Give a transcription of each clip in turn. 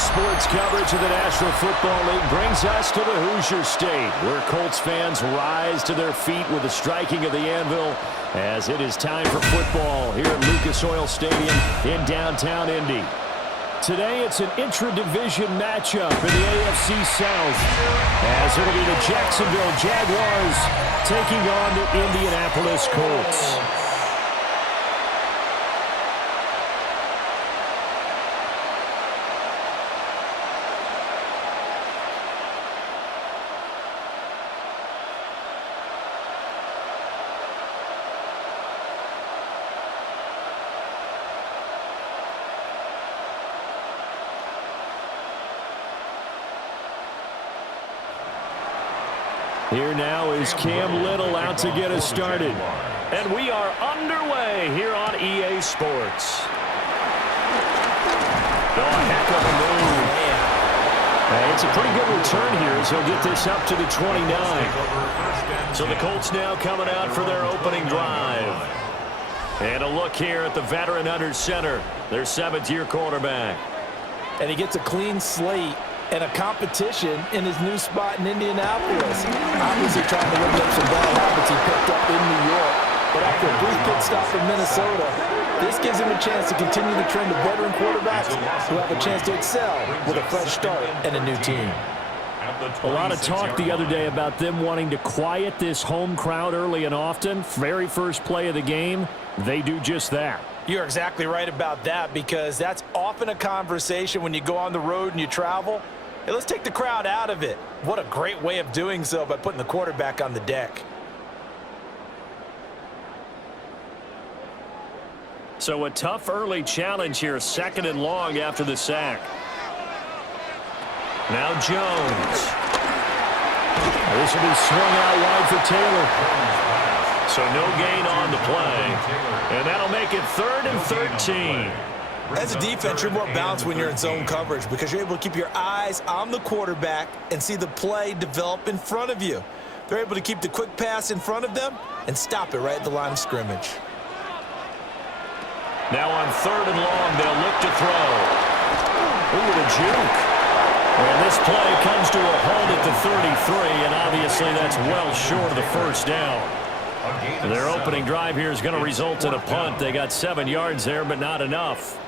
Sports coverage of the National Football League brings us to the Hoosier State, where Colts fans rise to their feet with the striking of the anvil as it is time for football here at Lucas Oil Stadium in downtown Indy. Today it's an intra-division matchup in the AFC South, as it'll be the Jacksonville Jaguars taking on the Indianapolis Colts. Here now is Cam Little out to get us started. And we are underway here on EA Sports. Oh, a heck of a move. It's a pretty good return here as he'll get this up to the 29. So the Colts now coming out for their opening drive. And a look here at the veteran under center, their seventh-year quarterback. And he gets a clean slate and a competition in his new spot in Indianapolis. Obviously trying to live up some bad habits he picked up in New York. But after a brief pit stop in Minnesota, this gives him a chance to continue the trend of veteran quarterbacks who have a chance to excel with a fresh start and a new team. A lot of talk the other day about them wanting to quiet this home crowd early and often. Very first play of the game, they do just that. You're exactly right about that, because that's often a conversation when you go on the road and you travel. Hey, let's take the crowd out of it. What a great way of doing so by putting the quarterback on the deck. So a tough early challenge here, second and long after the sack. Now Jones. This will be swung out wide for Taylor. So no gain on the play. And that'll make it 3rd and 13. As a defense, you're more balanced when you're in zone coverage because you're able to keep your eyes on the quarterback and see the play develop in front of you. They're able to keep the quick pass in front of them and stop it right at the line of scrimmage. Now on 3rd and long, they'll look to throw. Ooh, the juke. And this play comes to a halt at the 33, and obviously that's well short of the first down. Their opening drive here is going to result in a punt. They got 7 yards there, but not enough.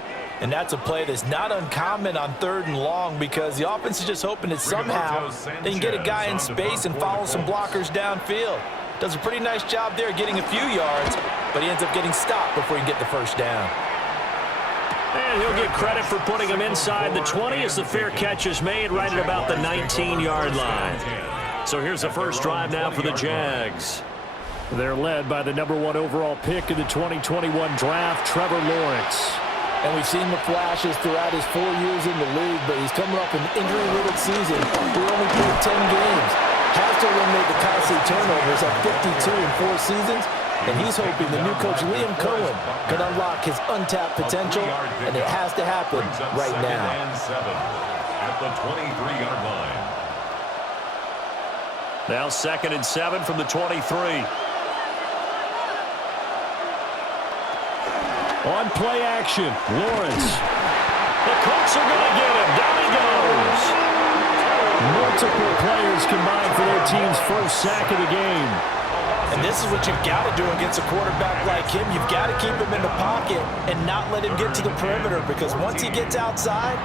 And that's a play that's not uncommon on 3rd and long, because the offense is just hoping that somehow they can get a guy in space and follow some blockers downfield. Does a pretty nice job there getting a few yards, but he ends up getting stopped before he can get the first down. And he'll get credit for putting him inside the 20 as the fair catch is made right at about the 19-yard line. So here's the first drive now for the Jags. They're led by the #1 overall pick in the 2021 draft, Trevor Lawrence. And we've seen the flashes throughout his 4 years in the league, but he's coming off an injury-riddled season. He only played 10 games. Has to eliminate the costly turnovers at 52 in 4 seasons, and he's hoping the new coach Liam Cohen can unlock his untapped potential, and it has to happen right now. At the 23-yard line. Now 2nd and 7 from the 23. On play action, Lawrence. The Colts are going to get him. Down he goes. Multiple players combined for their team's first sack of the game. And this is what you've got to do against a quarterback like him. You've got to keep him in the pocket and not let him get to the perimeter, because once he gets outside,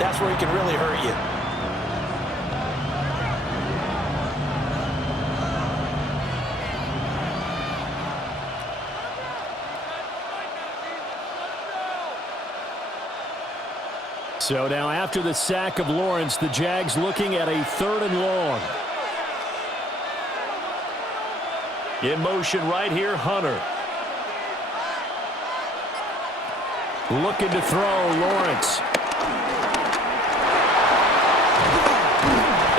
that's where he can really hurt you. So now after the sack of Lawrence, the Jags looking at a 3rd and long. In motion right here, Hunter. Looking to throw, Lawrence.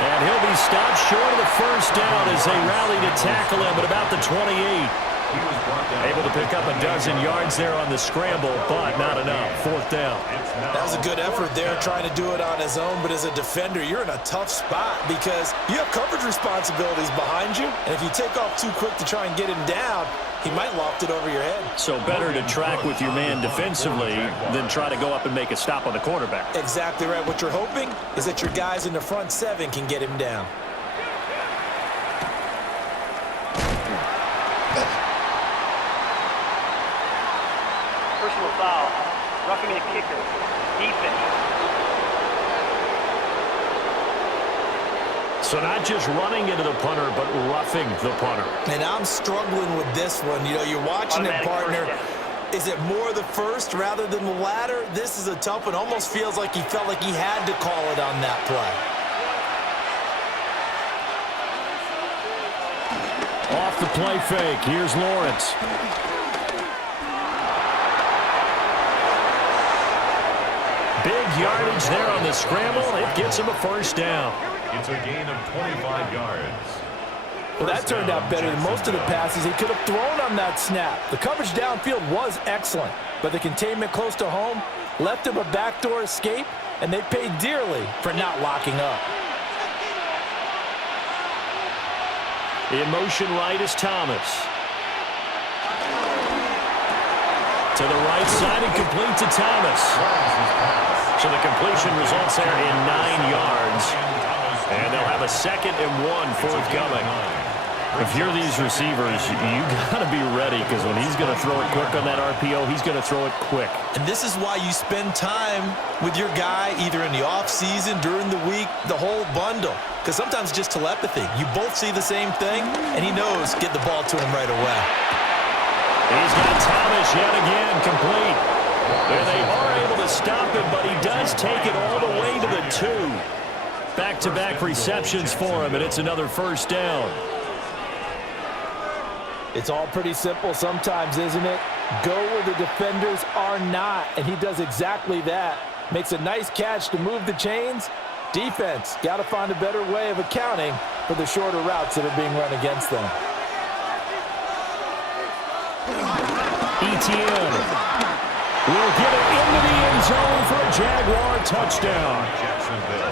And he'll be stopped short of the first down as they rally to tackle him at about the 28. Able to pick up a dozen yards there on the scramble, but not enough. 4th down. That was a good effort there, trying to do it on his own, but as a defender, you're in a tough spot because you have coverage responsibilities behind you, and if you take off too quick to try and get him down, He might loft it over your head. So better to track with your man defensively than try to go up and make a stop on the quarterback. Exactly right. What you're hoping is that your guys in the front seven can get him down. Personal foul. Roughing the kicker. Defense. So not just running into the punter, but roughing the punter. And I'm struggling with this one. You know, you're watching it, partner. Is it more the first rather than the latter? This is a tough one. Almost feels like he felt like he had to call it on that play. Off the play fake. Here's Lawrence. Big yardage there on the scramble. It gets him a first down. It's a gain of 25 yards. Well, that turned out better than most of the passes he could have thrown on that snap. The coverage downfield was excellent, but the containment close to home left him a backdoor escape, and they paid dearly for not locking up. In motion right is Thomas. To the right side and complete to Thomas. So the completion results there in 9 yards. And they'll have a 2nd and 1 forthcoming. If you're these receivers, you got to be ready, because when he's going to throw it quick on that RPO, he's going to throw it quick. And this is why you spend time with your guy either in the offseason, during the week, the whole bundle. Because sometimes it's just telepathy. You both see the same thing, and he knows get the ball to him right away. He's got Thomas yet again complete. And they are able to stop him, but he does take it all the way to the 2. Back-to-back receptions for him, and it's another first down. It's all pretty simple sometimes, isn't it? Go where the defenders are not, and he does exactly that. Makes a nice catch to move the chains. Defense, got to find a better way of accounting for the shorter routes that are being run against them. ETN will get it into the end zone for a Jaguar touchdown.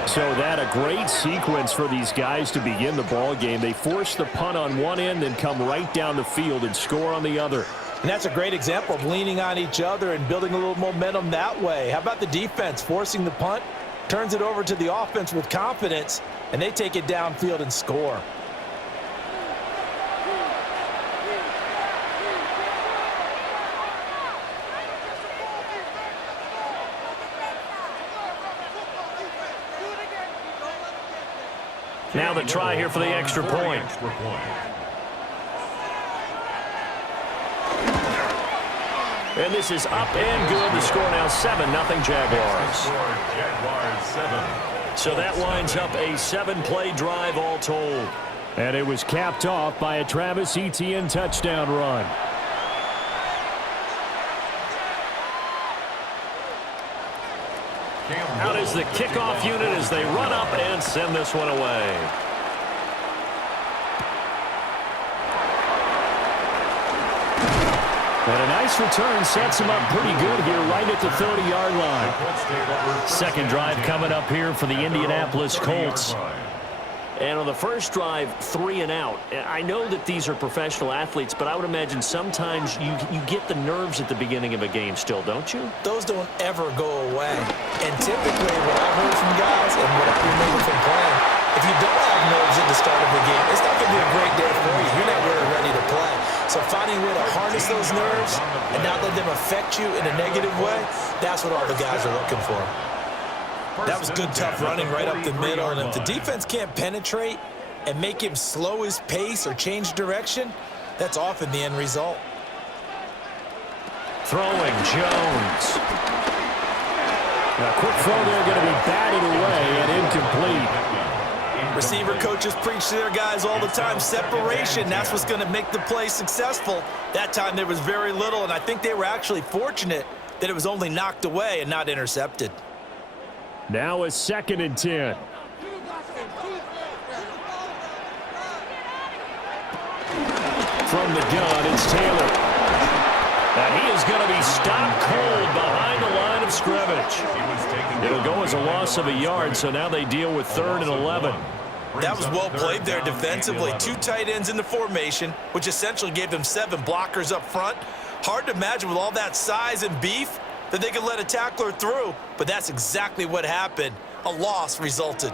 So that a great sequence for these guys to begin the ball game. They force the punt on one end, then come right down the field and score on the other. And that's a great example of leaning on each other and building a little momentum that way. How about the defense forcing the punt, turns it over to the offense with confidence, and they take it downfield and score. Now the try here for the extra point. And this is up and good. The score now 7-0 Jaguars. So that winds up a 7-play drive all told. And it was capped off by a Travis Etienne touchdown run. Out is the kickoff unit as they run up and send this one away. And a nice return sets him up pretty good here right at the 30-yard line. Second drive coming up here for the Indianapolis Colts. And on the first drive, 3 and out. I know that these are professional athletes, but I would imagine sometimes you get the nerves at the beginning of a game still, don't you? Those don't ever go away. And typically what I've heard from guys and what I remember from playing, if you don't have nerves at the start of the game, it's not going to be a great day for you. You're not really ready to play. So finding a way to harness those nerves and not let them affect you in a negative way, that's what all the guys are looking for. That was good, tough running right up the middle. And if the defense can't penetrate and make him slow his pace or change direction, that's often the end result. Throwing Jones. A quick throw there going to be batted away and incomplete. Receiver coaches preach to their guys all the time. Separation, that's what's going to make the play successful. That time there was very little, and I think they were actually fortunate that it was only knocked away and not intercepted. Now a 2nd and 10. From the gun, it's Taylor. And he is going to be stopped cold behind the line of scrimmage. It'll go as a loss of a yard, so now they deal with 3rd and 11. That was well played there defensively. 2 tight ends in the formation, which essentially gave them 7 blockers up front. Hard to imagine with all that size and beef that they could let a tackler through, but that's exactly what happened. A loss resulted.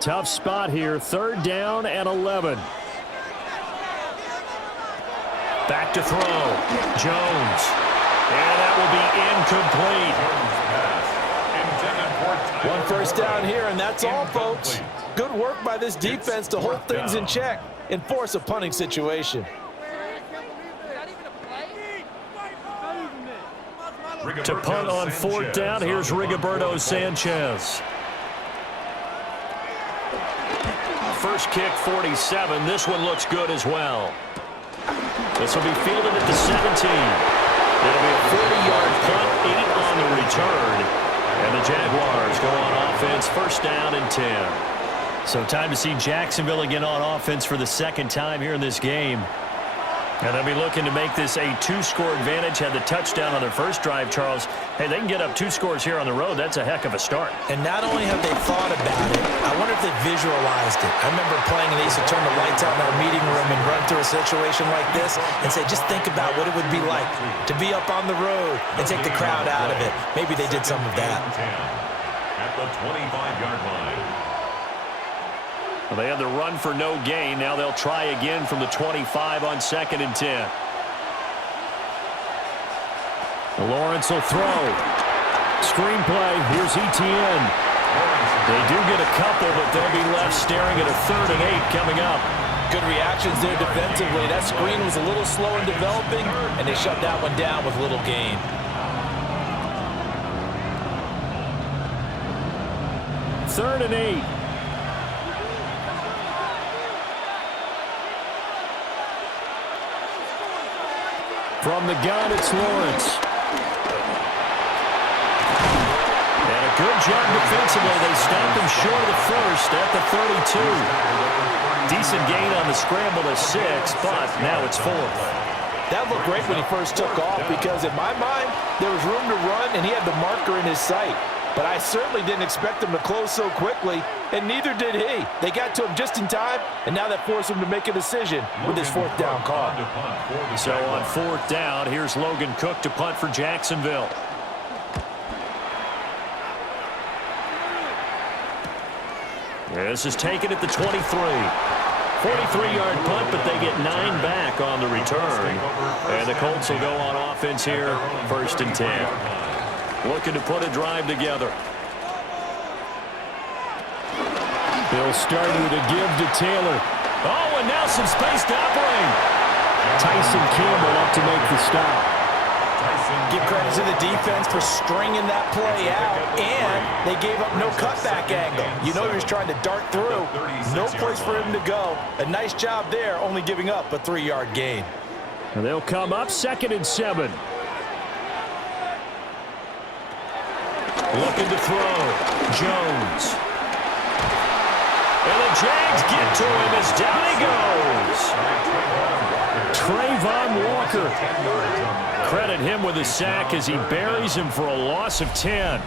Tough spot here, 3rd down and 11. Back to throw. Jones. And that will be incomplete. 1 first down here, and that's all, folks. Good work by this defense to hold things in check and force a punting situation. To punt on 4th down, here's Rigoberto Sanchez. First kick, 47. This one looks good as well. This will be fielded at the 17. It'll be a 40-yard punt, 8 on the return. And the Jaguars go on offense, 1st down and 10. So time to see Jacksonville again on offense for the 2nd time here in this game. And they'll be looking to make this a 2-score advantage. Had the touchdown on their first drive, Charles. Hey, they can get up 2 scores here on the road. That's a heck of a start. And not only have they thought about it, I wonder if they visualized it. I remember playing, and they used to turn the lights out in our meeting room and run through a situation like this and say, just think about what it would be like to be up on the road and take the crowd out of it. Maybe they did some of that. At the 25-yard line. Well, they had the run for no gain. Now they'll try again from the 25 on 2nd and 10. Lawrence will throw. Screenplay. Here's Etienne. They do get a couple, but they'll be left staring at a 3rd and 8 coming up. Good reactions there defensively. That screen was a little slow in developing, and they shut that one down with little gain. Third and 8. From the gun, it's Lawrence. And a good job defensively. They stopped him short of the first at the 32. Decent gain on the scramble to 6, but now it's 4th. That looked great when he first took off because, in my mind, there was room to run, and he had the marker in his sight. But I certainly didn't expect him to close so quickly, and neither did he. They got to him just in time, and now that forced him to make a decision with his 4th down call. So on 4th down, here's Logan Cook to punt for Jacksonville. This is taken at the 23. 43-yard punt, but they get 9 back on the return. And the Colts will go on offense here, 1st and 10. Looking to put a drive together. They'll start with a give to Taylor. Oh, and now some space to operate. Tyson Campbell up to make the stop. Give credit to the defense for stringing that play out, and they gave up no cutback angle. You know he was trying to dart through. No place for him to go. A nice job there, only giving up a 3-yard gain. And they'll come up 2nd and 7. Looking to throw. Jones. And the Jags get to him as down he goes. Trayvon Walker. Credit him with a sack as he buries him for a loss of 10.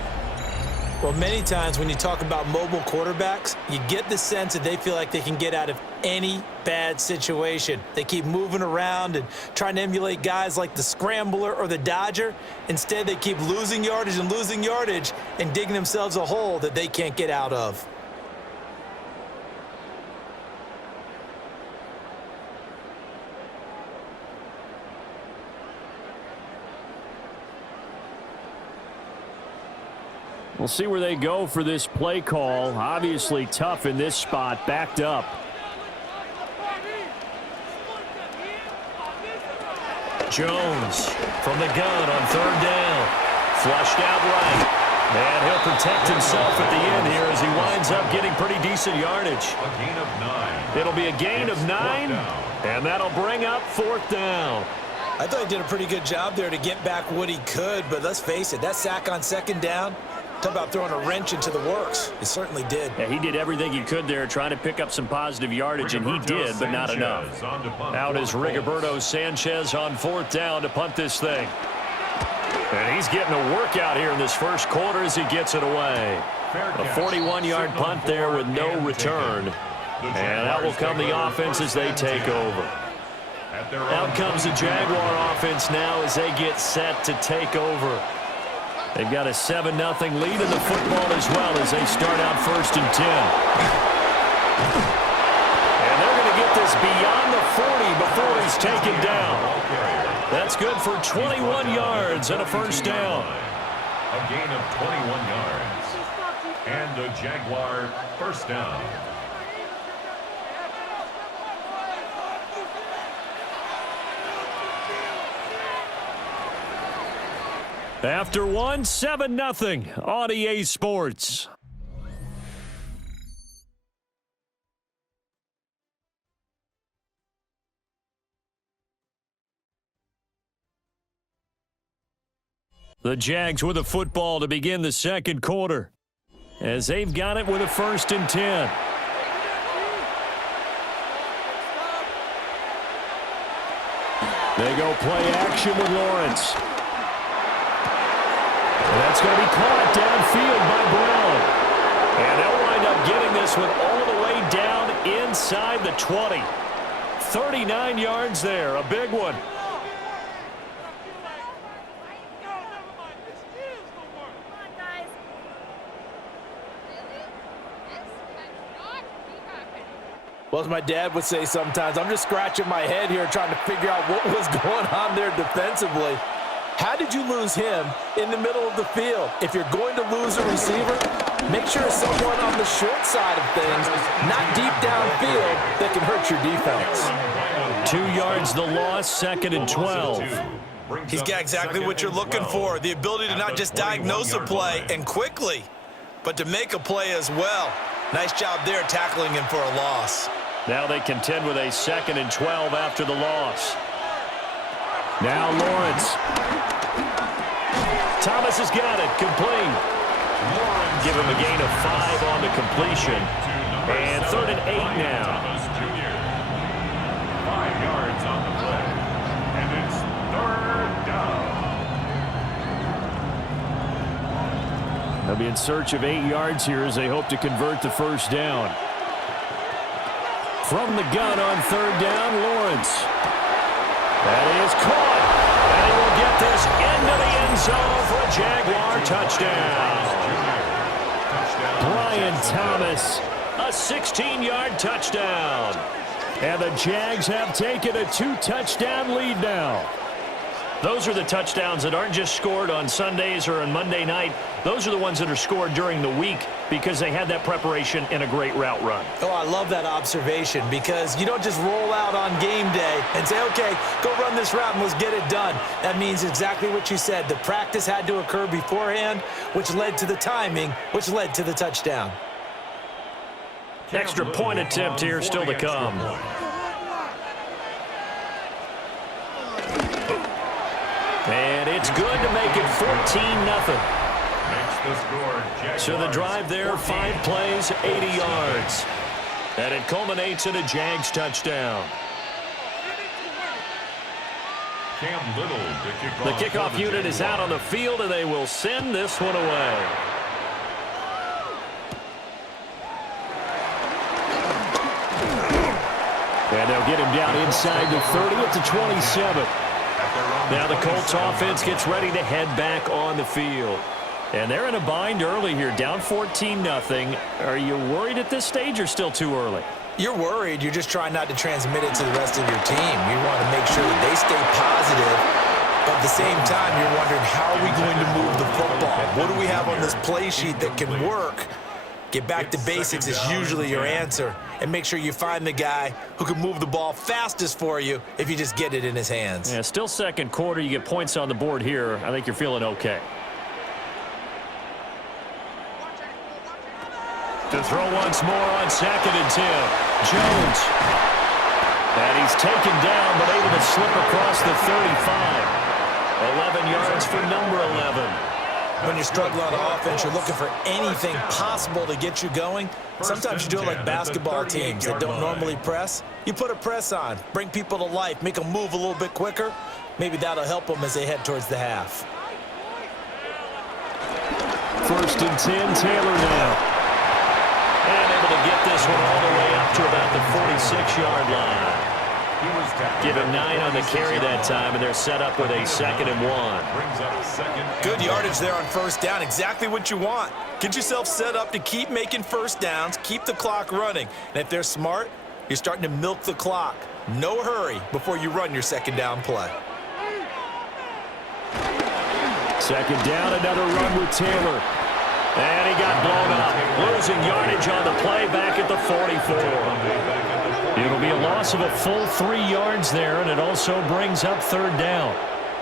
Well, many times when you talk about mobile quarterbacks, you get the sense that they feel like they can get out of any bad situation. They keep moving around and trying to emulate guys like the Scrambler or the Dodger. Instead, they keep losing yardage and digging themselves a hole that they can't get out of. We'll see where they go for this play call. Obviously tough in this spot, backed up. Jones from the gun on 3rd down. Flushed out right. And he'll protect himself at the end here as he winds up getting pretty decent yardage. A gain of 9. It'll be a gain of 9, and that'll bring up 4th down. I thought he did a pretty good job there to get back what he could, but let's face it, that sack on 2nd down, talk about throwing a wrench into the works. He certainly did. Yeah, he did everything he could there trying to pick up some positive yardage, and he did, but not enough. Out is Rigoberto Sanchez on 4th down to punt this thing. And he's getting a workout here in this first quarter as he gets it away. A 41-yard punt there with no return. And out will come the offense as they take over. Out comes the Jaguar offense now as they get set to take over. They've got a 7-0 lead in the football as well as they start out 1st and 10. And they're going to get this beyond the 40 before he's taken down. That's good for 21 yards and a 1st down. A gain of 21 yards. And a Jaguar 1st down. After one, 7-0 on EA Sports. The Jags with the football to begin the 2nd quarter, as they've got it with a 1st and 10. They go play action with Lawrence. And that's going to be caught downfield by Brown. And they'll wind up getting this one all the way down inside the 20. 39 yards there, a big one. Well, as my dad would say sometimes, I'm just scratching my head here trying to figure out what was going on there defensively. How did you lose him in the middle of the field? If you're going to lose a receiver, make sure it's someone on the short side of things, not deep downfield, that can hurt your defense. 2 yards the loss, 2nd and 12. He's got exactly what you're looking for, the ability to not just diagnose a play and quickly, but to make a play as well. Nice job there tackling him for a loss. Now they contend with a 2nd and 12 after the loss. Now Lawrence. Thomas has got it, complete. Give him a gain of 5 on the completion. And 3rd and 8 now. 5 yards on the play. And it's 3rd down. They'll be in search of 8 yards here as they hope to convert the 1st down. From the gun on 3rd down, Lawrence. That is caught. And he will get this into the end zone for a Jaguar touchdown. Brian Thomas, a 16-yard touchdown. And the Jags have taken a 2-touchdown lead now. Those are the touchdowns that aren't just scored on Sundays or on Monday night. Those are the ones that are scored during the week because they had that preparation and a great route run. Oh, I love that observation because you don't just roll out on game day and say, okay, go run this route and let's get it done. That means exactly what you said. The practice had to occur beforehand, which led to the timing, which led to the touchdown. Extra point attempt here still to come. And it's good to make it 14-0. So the drive there, 5 plays, 80 yards. And it culminates in a Jags touchdown. Cam Little to kick The off kickoff unit is out on the field, and they will send this one away. And they'll get him down inside the 30 at the 27. Now the Colts offense gets ready to head back on the field. And they're in a bind early here, down 14-0. Are you worried at this stage or still too early? You're worried. You're just trying not to transmit it to the rest of your team. You want to make sure that they stay positive. But at the same time, you're wondering, how are we going to move the football? What do we have on this play sheet that can work? Get back to basics is usually your answer. And make sure you find the guy who can move the ball fastest for you if you just get it in his hands. Yeah, still 2nd quarter. You get points on the board here. I think you're feeling okay. To throw once more on 2nd and 10. Jones. And he's taken down but able to slip across the 35. 11 yards for number 11. When you're struggling on offense, you're looking for anything possible to get you going. Sometimes you do it like basketball teams that don't normally press. You put a press on, bring people to life, make them move a little bit quicker. Maybe that'll help them as they head towards the half. 1st and 10, Taylor now. And able to get this one all the way up to about the 46-yard line. Give him 9 on the carry that time, and they're set up with a 2nd and 1. Good yardage there on first down. Exactly what you want. Get yourself set up to keep making first downs, keep the clock running. And if they're smart, you're starting to milk the clock. No hurry before you run your 2nd down play. 2nd down, another run with Taylor. And he got blown up. Losing yardage on the play back at the 44. It'll be a loss of a full 3 yards there, and it also brings up 3rd down.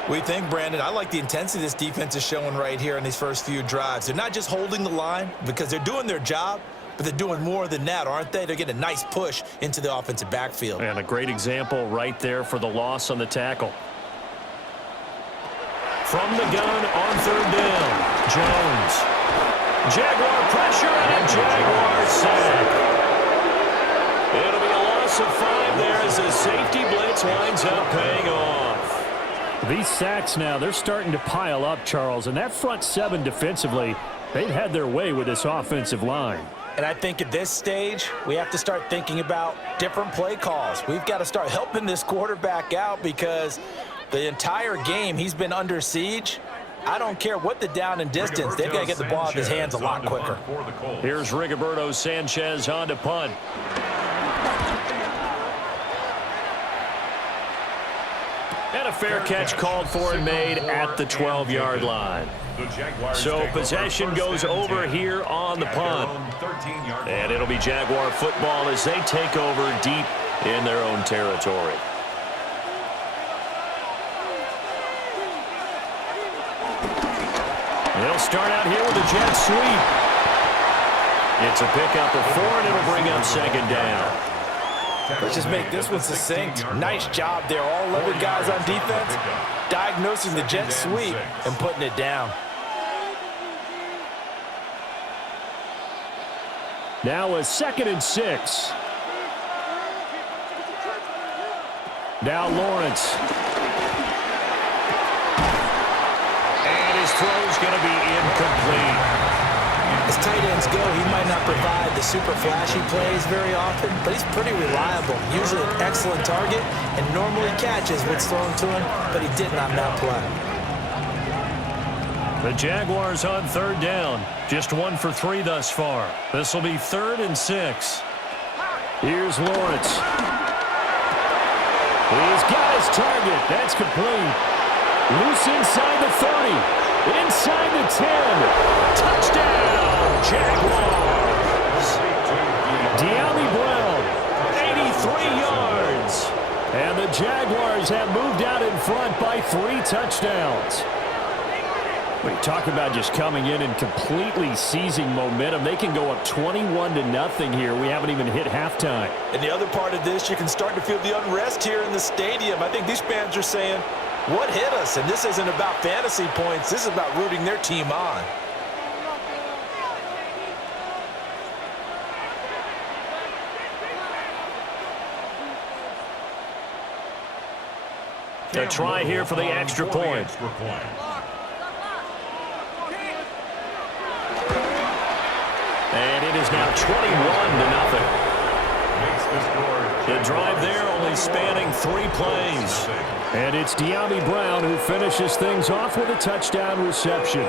We think, Brandon, I like the intensity this defense is showing right here in these first few drives. They're not just holding the line because they're doing their job, but they're doing more than that, aren't they? They're getting a nice push into the offensive backfield. And a great example right there for the loss on the tackle. From the gun on 3rd down, Jones. Jaguar pressure and a Jaguar sack. It'll be a loss of 5 there as the safety blitz winds up paying off. These sacks now, they're starting to pile up, Charles, and that front 7 defensively, they've had their way with this offensive line. And I think at this stage, we have to start thinking about different play calls. We've got to start helping this quarterback out because the entire game he's been under siege. I don't care what the down and distance. They've got to get the ball out of his hands a lot quicker. Here's Rigoberto Sanchez on to punt. And a fair catch called for and made at the 12-yard line. So possession goes over here on the punt. And it'll be Jaguar football as they take over deep in their own territory. They'll start out here with a jet sweep. It's a pickup of 4, and it'll bring up 2nd down. Let's just make this one succinct. Nice job there. All 11 guys on defense diagnosing the jet sweep and putting it down. Now a 2nd and 6. Now Lawrence. And his throw's going to be incomplete. As tight ends go, he might not provide the super flashy plays very often, but he's pretty reliable. Usually an excellent target and normally catches what's thrown to him, but he didn't on that play. The Jaguars on 3rd down. Just 1 for 3 thus far. This will be 3rd and 6. Here's Lawrence. He's got his target. That's complete. Loose inside the 30. Inside the 10. Touchdown, Jaguars. De'Ami Brown, 83 yards. And the Jaguars have moved out in front by 3 touchdowns. We talk about just coming in and completely seizing momentum. They can go up 21-0 here. We haven't even hit halftime. And the other part of this, you can start to feel the unrest here in the stadium. I think these fans are saying, what hit us? And this isn't about fantasy points. This is about rooting their team on. A try here for the extra point. And it is now 21-0. The drive there only spanning 3 plays. And it's De'Ami Brown who finishes things off with a touchdown reception.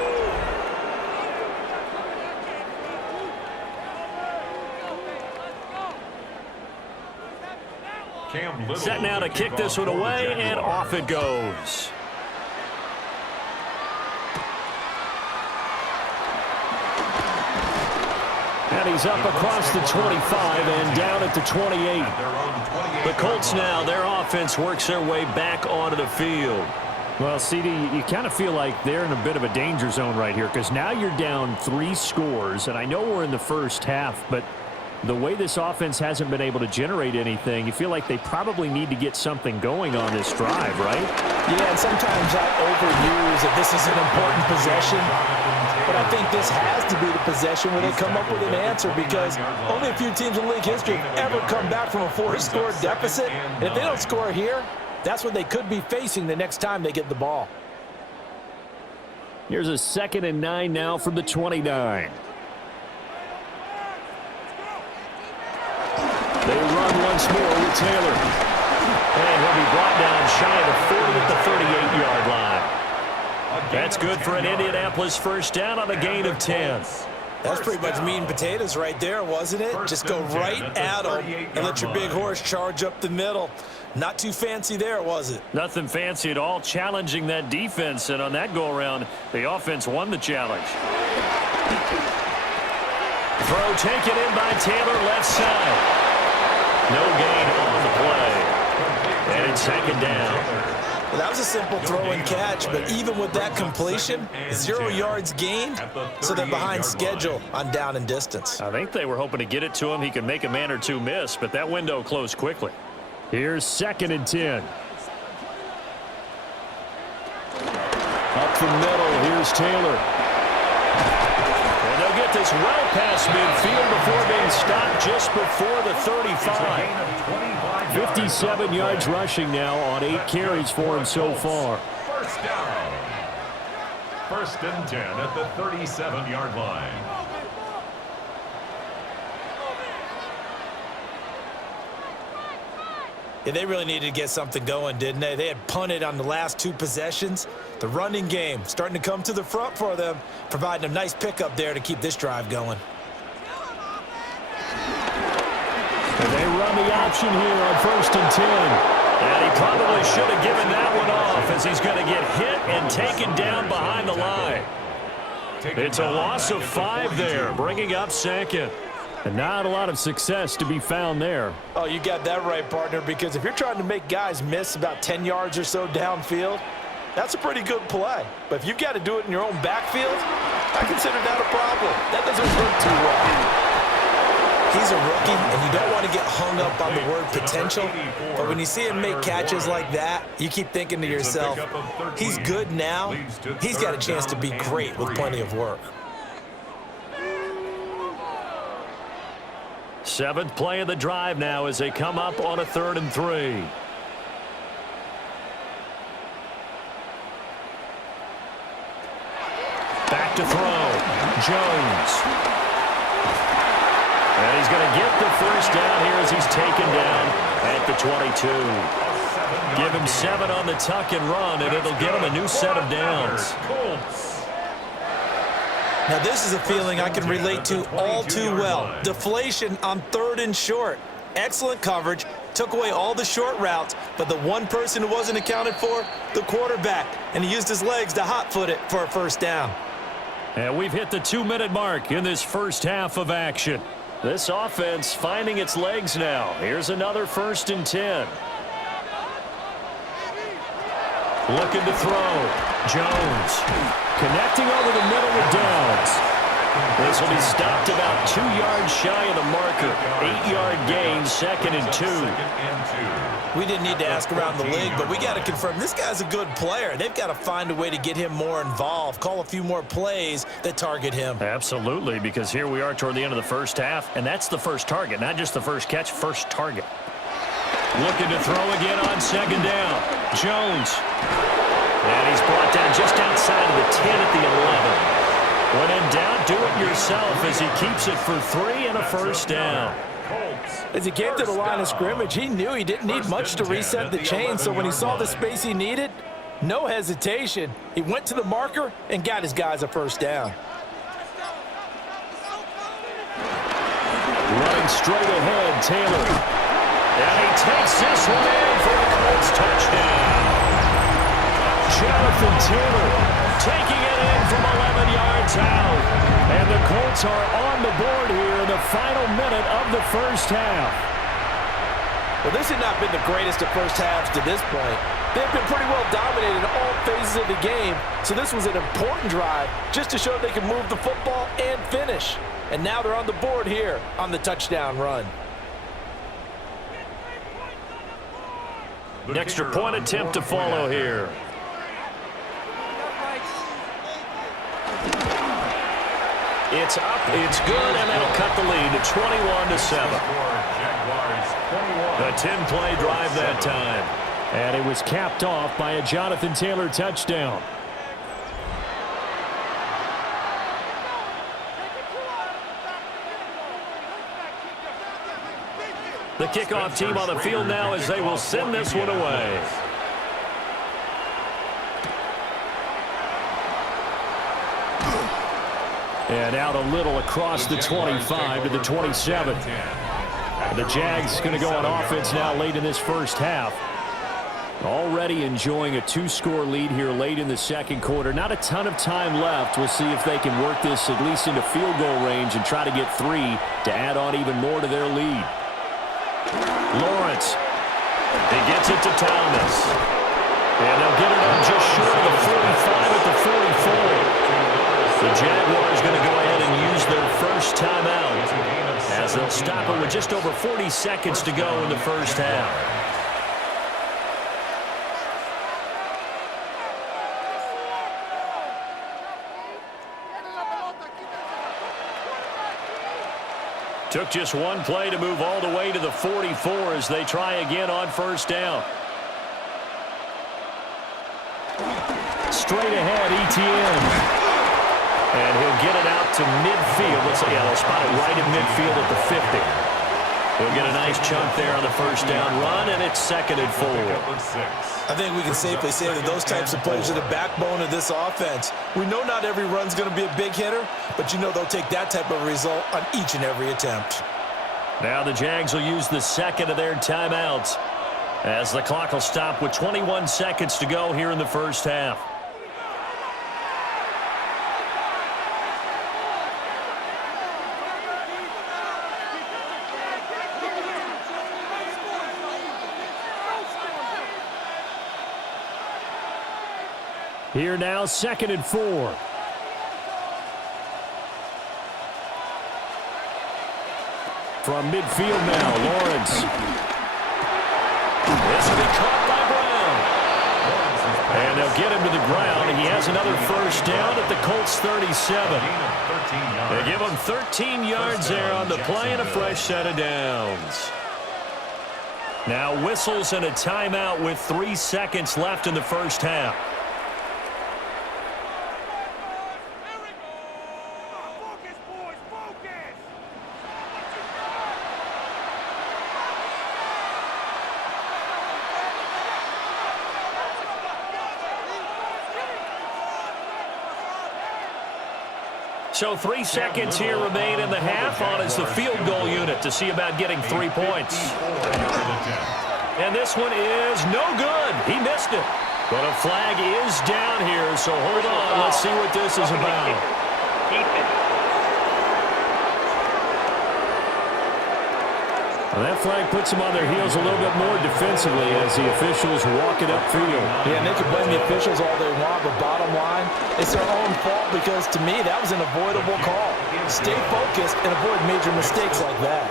Set now to kick this one away, and off it goes. And he's up across the 25 and down at the 28. The Colts now, their offense works their way back onto the field. Well, CD, you kind of feel like they're in a bit of a danger zone right here because now you're down 3 scores, and I know we're in the first half, but the way this offense hasn't been able to generate anything, you feel like they probably need to get something going on this drive, right? Yeah, and sometimes I overuse that this is an important possession. But I think this has to be the possession where they come up with an answer because only a few teams in league history have ever come back from a 4-score deficit. And if they don't score here, that's what they could be facing the next time they get the ball. Here's a 2nd and 9 now from the 29. They on once more with Taylor. And he'll be brought down shy of the 40 at the 38-yard line. That's good for an Indianapolis first down on a gain of 10. That's pretty much meat and potatoes right there, wasn't it? Just go right at them and let your big horse charge up the middle. Not too fancy there, was it? Nothing fancy at all, challenging that defense. And on that go-around, the offense won the challenge. Throw taken in by Taylor, left side. No gain on the play. And it's second down. Well, that was a simple throw and catch, but even with that completion, 0 yards gained, so they're behind schedule on down and distance. I think they were hoping to get it to him. He could make a man or two miss, but that window closed quickly. Here's 2nd and 10. Up the middle, here's Taylor. And they'll get this well past midfield before being stopped just before the 35. 57 yards rushing now on 8 carries for him so far. First down. 1st and 10 at the 37-yard line. Yeah, they really needed to get something going, didn't they? They had punted on the last 2 possessions. The running game starting to come to the front for them, providing a nice pickup there to keep this drive going. And they run the option here on 1st and 10. And he probably should have given that one off as he's going to get hit and taken down behind the line. It's a loss of 5 there, bringing up 2nd. And not a lot of success to be found there. Oh, you got that right, partner, because if you're trying to make guys miss about 10 yards or so downfield, that's a pretty good play. But if you've got to do it in your own backfield, I consider that a problem. That doesn't work too well. He's a rookie, and you don't want to get hung up on the word potential. But when you see him make catches like that, you keep thinking to yourself, he's good now. He's got a chance to be great with plenty of work. 7th play of the drive now as they come up on a 3rd and 3. Back to throw. Jones. And he's going to get the first down here as he's taken down at the 22. Give him 7 on the tuck and run, and it'll give him a new set of downs. Now, this is a feeling I can relate to all too well. Deflation on 3rd and short. Excellent coverage. Took away all the short routes, but the one person who wasn't accounted for, the quarterback. And he used his legs to hot-foot it for a first down. And we've hit the 2-minute mark in this first half of action. This offense finding its legs now. Here's another 1st and 10. Looking to throw. Jones connecting over the middle with Downs. This will be stopped about 2 yards shy of the marker. 8-yard gain, 2nd and 2. We didn't need to ask around the league, but we got to confirm this guy's a good player. They've got to find a way to get him more involved, call a few more plays that target him. Absolutely, because here we are toward the end of the first half, and that's the first target, not just the first catch, first target. Looking to throw again on 2nd down. Jones. And he's brought down just outside of the 10 at the 11. When in doubt, do it yourself as he keeps it for 3 and a first down. As he came to the line of scrimmage, he knew he didn't need much to reset the chain, so when he saw the space he needed, no hesitation. He went to the marker and got his guys a first down. Running straight ahead, Taylor. And he takes this one in for a Colts touchdown. Jonathan Taylor taking it in from 11 yards out. And the Colts are on the board here in the final minute of the first half. Well, this had not been the greatest of first halves to this point. They've been pretty well dominated in all phases of the game, so this was an important drive just to show they can move the football and finish. And now they're on the board here on the touchdown run. An extra point attempt to follow here. It's up, it's good, and that'll cut the lead to 21-7. A 10-play drive that time. And it was capped off by a Jonathan Taylor touchdown. The kickoff team on the field now as they will send this one away. And out a little across the 25 to the 27. The Jags going to go on offense now late in this first half. Already enjoying a 2-score lead here late in the second quarter. Not a ton of time left. We'll see if they can work this at least into field goal range and try to get 3 to add on even more to their lead. Lawrence. He gets it to Thomas. And they'll get it up just short of the 45 at the 44. The Jaguars going to go ahead and use their first timeout as they'll stop it with just over 40 seconds to go in the first half. Took just one play to move all the way to the 44 as they try again on first down. Straight ahead, ETN. And he'll get it out to midfield. Let's see, they'll spot it right in midfield at the 50. He'll get a nice chunk there on the first down run, and it's 2nd and 4. I think we can safely say that those types of plays are the backbone of this offense. We know not every run's going to be a big hitter, but you know they'll take that type of result on each and every attempt. Now the Jags will use the second of their timeouts as the clock will stop with 21 seconds to go here in the first half. Here now, 2nd and 4. From midfield now, Lawrence. This will be caught by Brown. And they'll get him to the ground. He has another first down at the Colts 37. They give him 13 yards there on the play and a fresh set of downs. Now whistles and a timeout with 3 seconds left in the first half. So 3 seconds here remain in the half. On is the field goal unit to see about getting 3 points. And this one is no good. He missed it. But a flag is down here, so hold on. Let's see what this is about. Well, that flag puts them on their heels a little bit more defensively as the officials walk it upfield. Yeah, and they can blame the officials all they want, but bottom line, it's their own fault because, to me, that was an avoidable call. Stay focused and avoid major mistakes like that.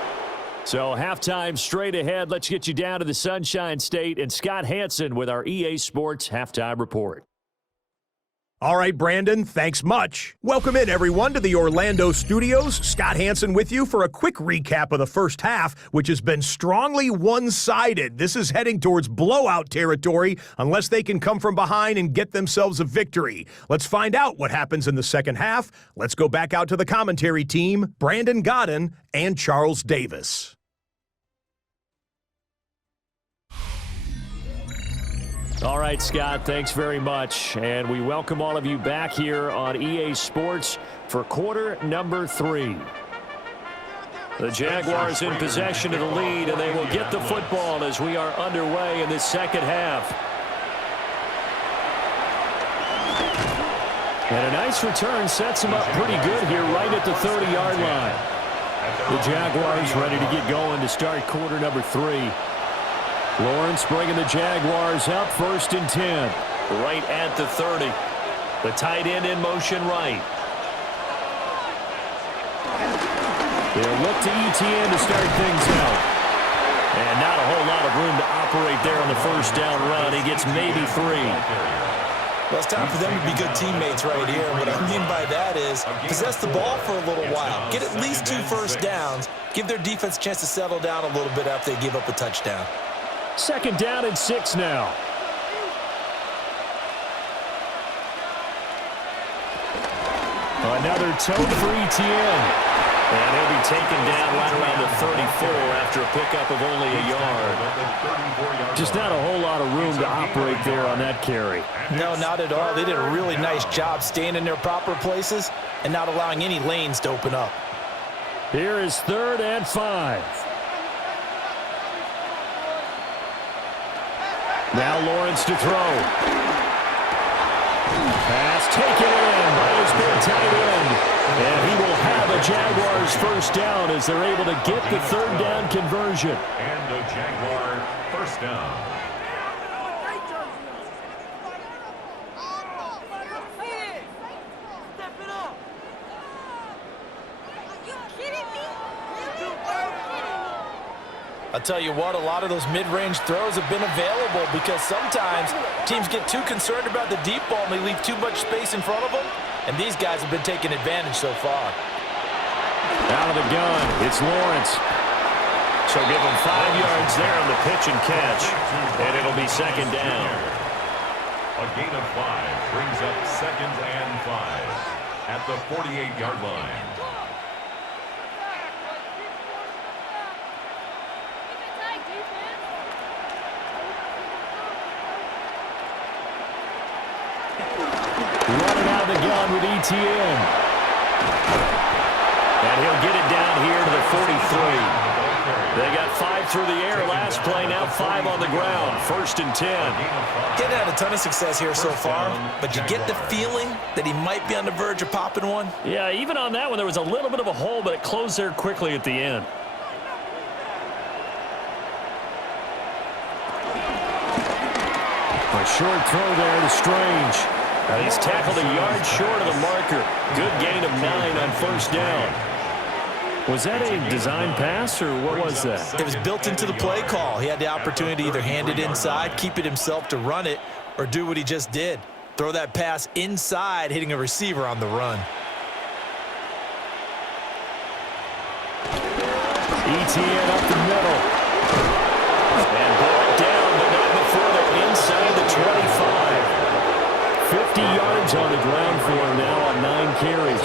So halftime straight ahead. Let's get you down to the Sunshine State and Scott Hansen with our EA Sports Halftime Report. All right, Brandon, thanks much. Welcome in, everyone, to the Orlando studios. Scott Hansen with you for a quick recap of the first half, which has been strongly one-sided. This is heading towards blowout territory unless they can come from behind and get themselves a victory. Let's find out what happens in the second half. Let's go back out to the commentary team, Brandon Godden and Charles Davis. All right, Scott, thanks very much. And we welcome all of you back here on EA Sports for quarter number 3. The Jaguars in possession of the lead, and they will get the football as we are underway in the second half. And a nice return sets them up pretty good here right at the 30-yard line. The Jaguars ready to get going to start quarter number 3. Lawrence bringing the Jaguars up 1st and 10. Right at the 30. The tight end in motion right. They'll look to ETN to start things out. And not a whole lot of room to operate there on the first down run. He gets maybe 3. Well, it's time for them to be good teammates right here. What I mean by that is possess the ball for a little while. Get at least 2 first downs. Give their defense a chance to settle down a little bit after they give up a touchdown. 2nd down and 6 now. Another tote for ETN. And he'll be taken down right around the 34 after a pickup of only a yard. Just not a whole lot of room to operate there on that carry. No, not at all. They did a really nice job staying in their proper places and not allowing any lanes to open up. Here is 3rd and 5. Now Lawrence to throw. Pass taken in by his big tight end. And he will have a Jaguars first down as they're able to get the 3rd down conversion. And a Jaguar first down. I'll tell you what, a lot of those mid-range throws have been available because sometimes teams get too concerned about the deep ball and they leave too much space in front of them, and these guys have been taking advantage so far. Out of the gun, it's Lawrence. So give him 5 yards there on the pitch and catch, and it'll be 2nd down. A gain of 5 brings up 2nd and 5 at the 48-yard line. Running out of the gun with ETN. And he'll get it down here to the 43. They got 5 through the air last play, now 5 on the ground. 1st and 10. Getting had a ton of success here so far, but you get the feeling that he might be on the verge of popping one. Yeah, even on that one, there was a little bit of a hole, but it closed there quickly at the end. A short throw there to Strange. And he's tackled a yard short of the marker. Good gain of 9 on 1st down. Was that a design pass, or what was that? It was built into the play call. He had the opportunity to either hand it inside, keep it himself to run it, or do what he just did. Throw that pass inside, hitting a receiver on the run. ETN up the middle. And brought down, but not before they're inside the 25. 50 yards on the ground for him now on 9 carries.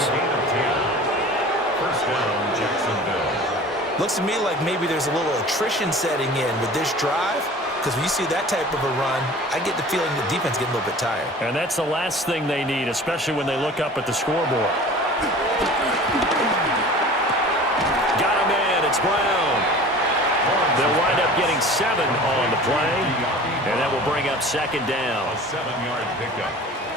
First down, Jacksonville. Looks to me like maybe there's a little attrition setting in with this drive, because when you see that type of a run, I get the feeling the defense getting a little bit tired. And that's the last thing they need, especially when they look up at the scoreboard. Got him in. It's Brown. They'll wind up getting 7 on the play, and that will bring up 2nd down. A 7-yard pickup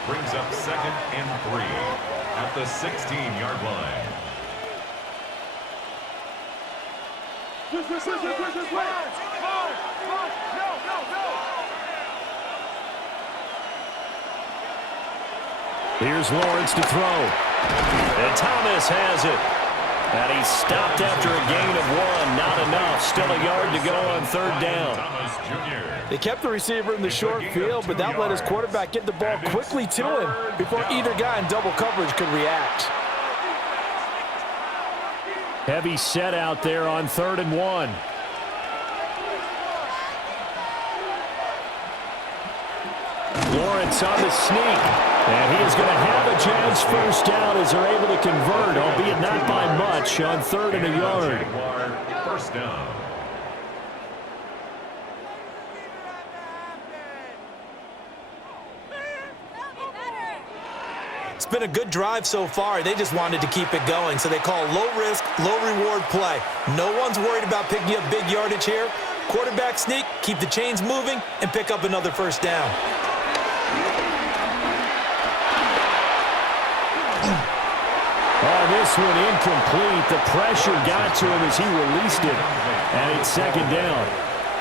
brings up 2nd and 3 at the 16-yard line. Here's Lawrence to throw. And Thomas has it. And he's stopped after a gain of 1. Not enough. Still a yard to go on 3rd down. Thomas Jr. They kept the receiver in the short field, but that let his quarterback get the ball quickly to him before either guy in double coverage could react. Heavy set out there on 3rd and 1. Lawrence on the sneak. And he is going to have a Jags first down as they're able to convert, albeit not by much, on 3rd and a yard. Jaguar first down. It's been a good drive so far. They just wanted to keep it going, so they call low-risk, low-reward play. No one's worried about picking up big yardage here. Quarterback sneak, keep the chains moving, and pick up another first down. Oh, this one incomplete. The pressure got to him as he released it, and it's 2nd down.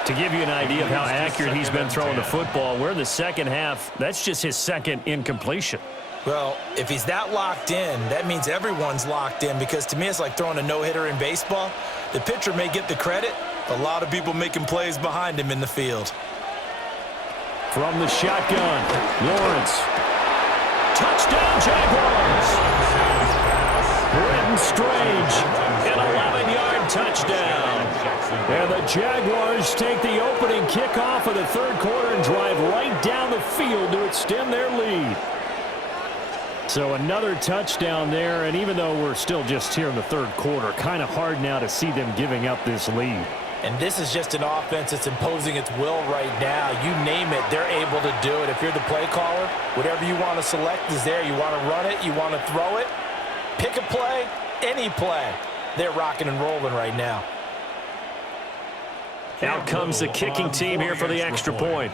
To give you an idea of how accurate he's been throwing the football, we're in the 2nd half. That's just his 2nd incompletion. Well, if he's that locked in, that means everyone's locked in, because to me it's like throwing a no-hitter in baseball. The pitcher may get the credit, a lot of people making plays behind him in the field. From the shotgun, Lawrence. Touchdown, Jaguars! Britton Strange, an 11-yard touchdown. And the Jaguars take the opening kickoff of the 3rd quarter and drive right down the field to extend their lead. So another touchdown there, and even though we're still just here in the third quarter, kind of hard now to see them giving up this lead. And this is just an offense that's imposing its will right now. You name it, they're able to do it. If you're the play caller, whatever you want to select is there. You want to run it, you want to throw it, pick a play, any play. They're rocking and rolling right now. Out comes the kicking team here for the extra point.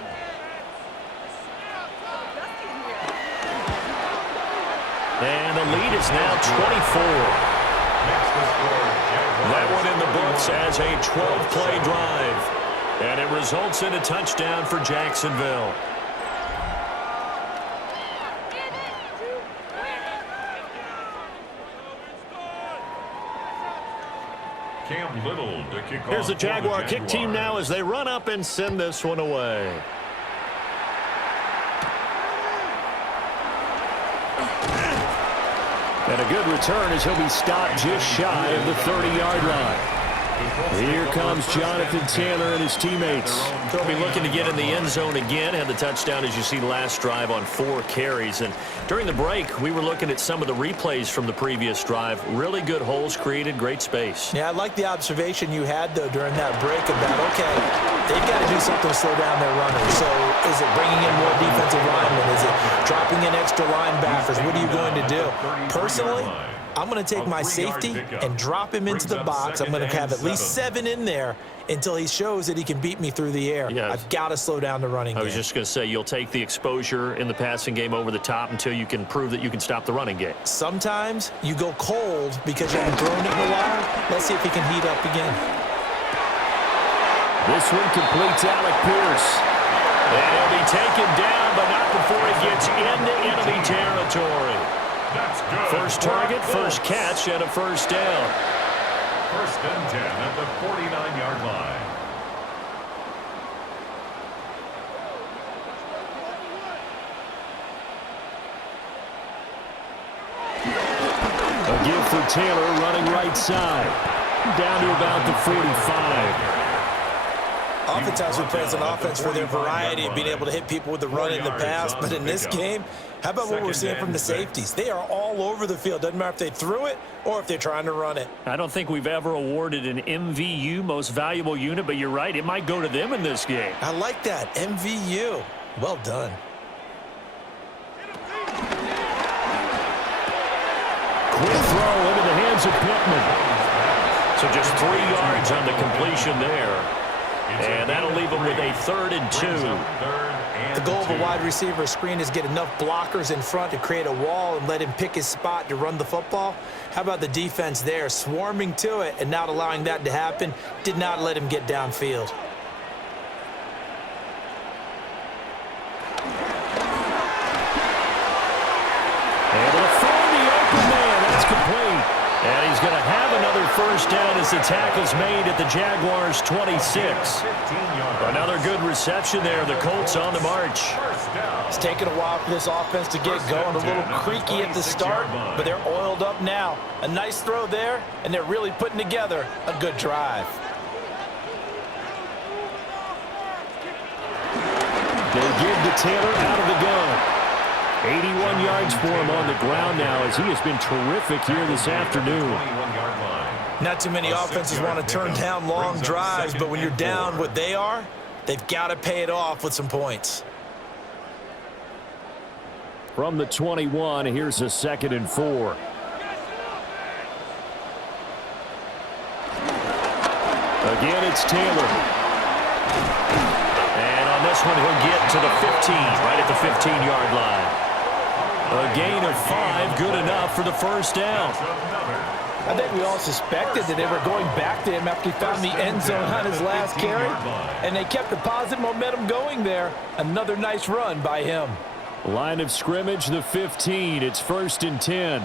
And the lead is now 24. That one in the books as a 12-play drive. And it results in a touchdown for Jacksonville. Cam Little to kick off. Here's the Jaguar kick team now as they run up and send this one away. And a good return as he'll be stopped just shy of the 30-yard line. Here comes Jonathan Taylor and his teammates. They'll be looking to get in the end zone again. Had the touchdown, as you see, last drive on 4 carries. And during the break, we were looking at some of the replays from the previous drive. Really good holes created, great space. Yeah, I like the observation you had, though, during that break about, okay, they've got to do something to slow down their runners. So is it bringing in more defensive linemen? Is it dropping in extra linebackers? What are you going to do? Personally, I'm going to take my safety and drop him into the box. I'm going to have at least 7 in there until he shows that he can beat me through the air. Yeah. I've got to slow down the running game. I was just going to say, you'll take the exposure in the passing game over the top until you can prove that you can stop the running game. Sometimes you go cold because you haven't thrown it in a while. Let's see if he can heat up again. This one completes Alec Pierce. And he'll be taken down, but not before he gets into enemy territory. That's good. First target, first catch, and a first down. First and 10 at the 49-yard line. A give for Taylor running right side. Down to about the 45. Oftentimes we play as an offense for their variety of being able to hit people with the run in the pass. But in this game, how about what we're seeing from the safeties? They are all over the field. Doesn't matter if they threw it or if they're trying to run it. I don't think we've ever awarded an MVU, most valuable unit, but you're right. It might go to them in this game. I like that. MVU. Well done. Quick throw into the hands of Pittman. So just 3 yards on the completion there. And that'll leave them with a 3rd and 2. The goal of a wide receiver screen is get enough blockers in front to create a wall and let him pick his spot to run the football. How about the defense there, swarming to it and not allowing that to happen? Did not let him get downfield. Able to find the open man. That's complete. And he's going to have another first down as the tackle's made at the Jaguars' 26. Another good reception there. The Colts on the march. It's taken a while for this offense to get going. A little creaky at the start, but they're oiled up now. A nice throw there, and they're really putting together a good drive. They give to Taylor out of the gun. 81 yards for him on the ground now as he has been terrific here this afternoon. Not too many offenses want to turn down long drives, but when you're down what they are, they've got to pay it off with some points. From the 21, here's a 2nd and 4. Again, it's Taylor. And on this one, he'll get to the 15, right at the 15-yard line. A gain of 5, good enough for the first down. I think we all suspected that they were going back to him after he found the end zone on his last carry, and they kept the positive momentum going there. Another nice run by him. Line of scrimmage, the 15. It's 1st and 10.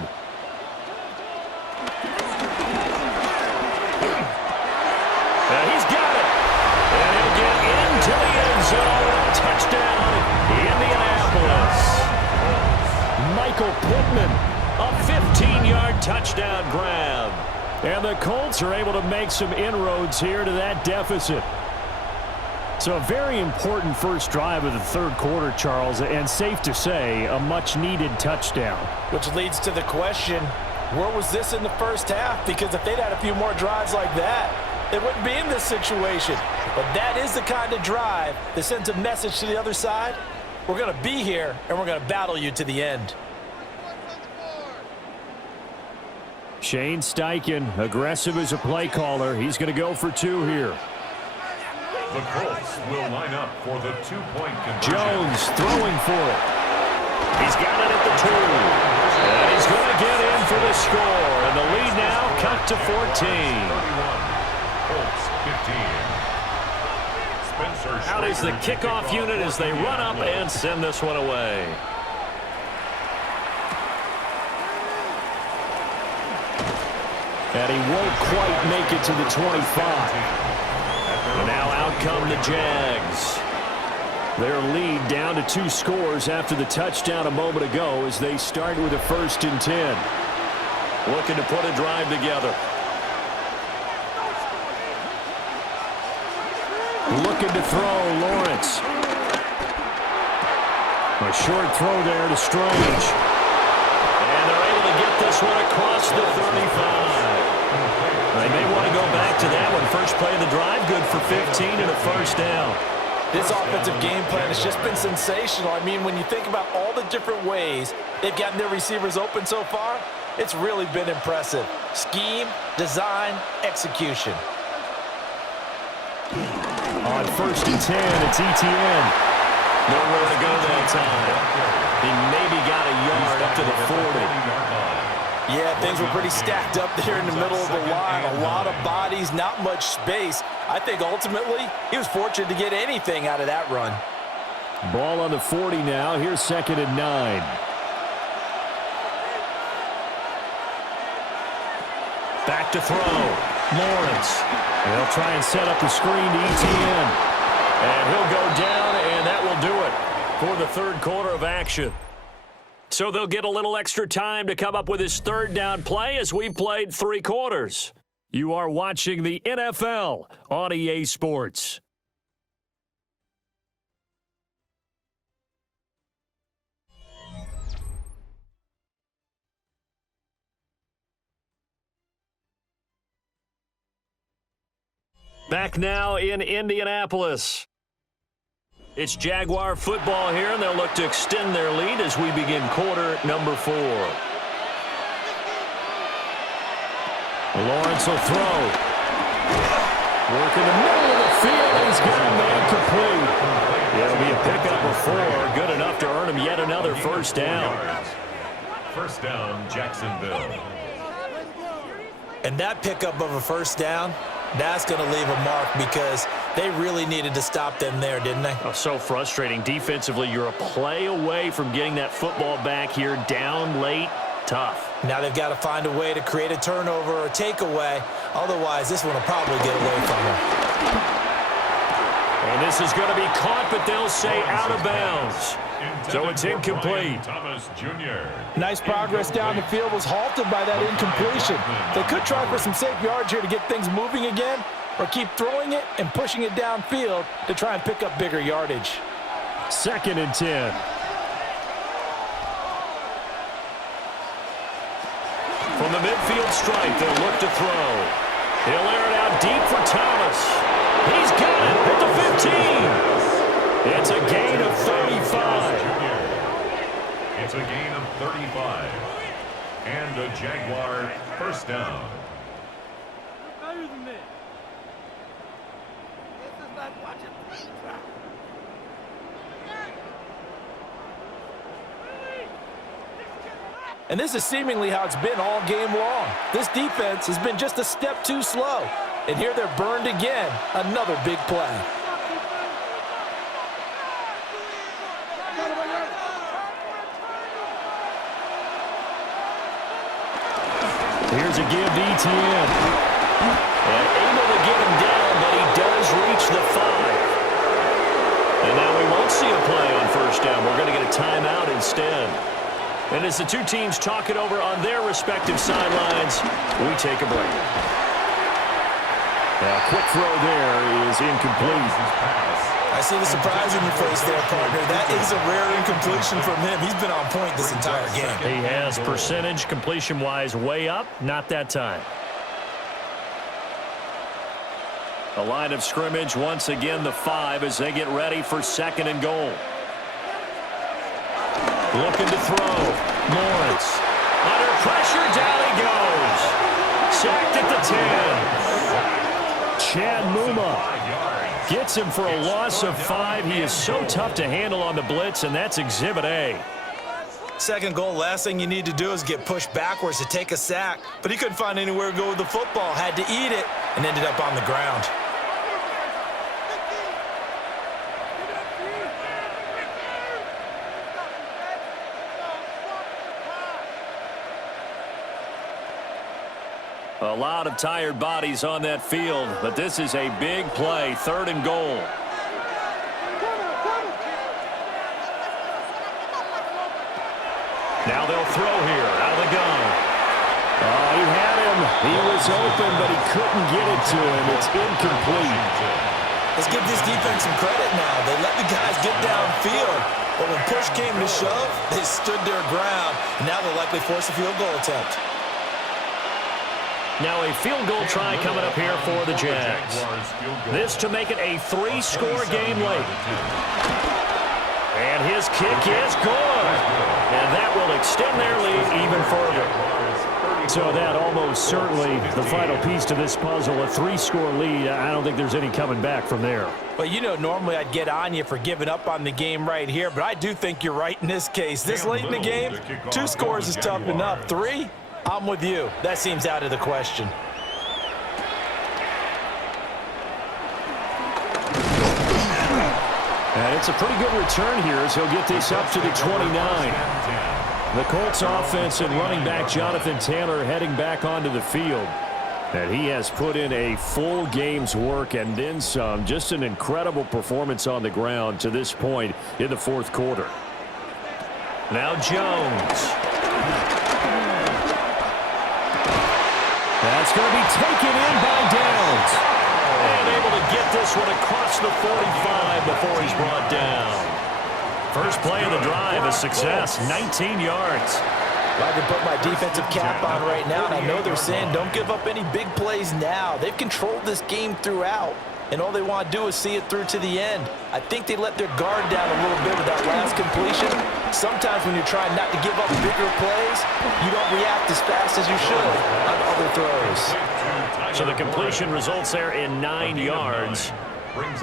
And he's got it. And he'll get into the end zone. Touchdown, Indianapolis. Michael Pittman, a 15-yard touchdown grab. And the Colts are able to make some inroads here to that deficit. So a very important first drive of the third quarter, Charles, and safe to say, a much-needed touchdown. Which leads to the question, where was this in the first half? Because if they'd had a few more drives like that, they wouldn't be in this situation. But that is the kind of drive that sends a message to the other side. We're going to be here, and we're going to battle you to the end. Shane Steichen, aggressive as a play caller. He's going to go for two here. The Colts will line up for the two-point conversion. Jones throwing for it. He's got it at the 2. And he's going to get in for the score. And the lead now cut to 14. 31, Colts 15. Spencer Out is the Schrader kickoff unit as they run up and send this one away. And he won't quite make it to the 25. And now out come the Jags. Their lead down to 2 scores after the touchdown a moment ago as they start with a 1st and 10. Looking to put a drive together. Looking to throw, Lawrence. A short throw there to Strange. And they're able to get this one across the 35. They may want to go back to that one. First play of the drive, good for 15 and a 1st down. This offensive game plan has just been sensational. I mean, when you think about all the different ways they've gotten their receivers open so far, it's really been impressive. Scheme, design, execution. On 1st and 10, it's ETN. Nowhere to go that time. He maybe got a yard up to the 40. Yeah, things were pretty stacked up there in the middle of the line. A lot of bodies, not much space. I think ultimately he was fortunate to get anything out of that run. Ball on the 40 now. Here's 2nd and 9. Back to throw. Lawrence. They'll try and set up the screen to ETN. And he'll go down, and that will do it for the third quarter of action. So they'll get a little extra time to come up with his 3rd down play as we've played 3 quarters. You are watching the NFL on EA Sports. Back now in Indianapolis. It's Jaguar football here, and they'll look to extend their lead as we begin quarter number 4. Lawrence will throw. Work in the middle of the field. He's got a man complete. It'll be a pickup of 4. Good enough to earn him yet another 1st down. 1st down, Jacksonville. And that pickup of a 1st down, that's going to leave a mark because they really needed to stop them there, didn't they? Oh, so frustrating. Defensively, you're a play away from getting that football back here down late. Tough. Now they've got to find a way to create a turnover or takeaway. Otherwise, this one will probably get away from them. And this is going to be caught, but they'll say out of bounds. So it's incomplete. Thomas Jr. Nice progress down the field was halted by that incompletion. They could try for some safe yards here to get things moving again, or keep throwing it and pushing it downfield to try and pick up bigger yardage. 2nd and 10. From the midfield stripe, they'll look to throw. He'll air it out deep for Thomas. He's got it at the 15. It's a gain of 35. It's a gain of 35. And a Jaguar 1st down. Better than this. This is like watching paint dry. And this is seemingly how it's been all game long. This defense has been just a step too slow. And here they're burned again. Another big play. Here's a give to ETN. And able to get him down, but he does reach the 5. And now we won't see a play on 1st down. We're going to get a timeout instead. And as the two teams talk it over on their respective sidelines, we take a break. Quick throw there is incomplete. I see the surprise in your face there, partner. That is a rare incompletion from him. He's been on point this entire game. He has percentage completion-wise way up, not that time. The line of scrimmage, once again, the 5 as they get ready for 2nd and goal. Looking to throw. Lawrence. Under pressure, down he goes. Sacked at the 10. Chad Muma gets him for a loss of 5. He is so tough to handle on the blitz, and that's Exhibit A. 2nd goal, last thing you need to do is get pushed backwards to take a sack. But he couldn't find anywhere to go with the football, had to eat it, and ended up on the ground. A lot of tired bodies on that field, but this is a big play, 3rd and goal. Now they'll throw here, out of the gun. He had him. He was open, but he couldn't get it to him. It's incomplete. Let's give this defense some credit now. They let the guys get downfield, but when push came to shove, they stood their ground, and now they'll likely force a field goal attempt. Now a field goal try coming up here for the Jags. This to make it a 3-score game late. And his kick is good. And that will extend their lead even further. So that almost certainly the final piece to this puzzle, a 3-score lead. I don't think there's any coming back from there. Well, you know, normally I'd get on you for giving up on the game right here, but I do think you're right in this case. This late in the game, 2 scores is tough enough. 3? I'm with you. That seems out of the question. And it's a pretty good return here as he'll get this up to the 29. The Colts offense and running back Jonathan Taylor heading back onto the field. And he has put in a full game's work and then some. Just an incredible performance on the ground to this point in the 4th quarter. Now Jones. That's going to be taken in by Downs. And able to get this one across the 45 before he's brought down. First play of the drive, a success, 19 yards. I can put my defensive cap on right now, and I know they're saying don't give up any big plays now. They've controlled this game throughout, and all they want to do is see it through to the end. I think they let their guard down a little bit with that last completion. Sometimes when you're trying not to give up bigger plays, you don't react as fast as you should on other throws. So the completion results there in 9 yards.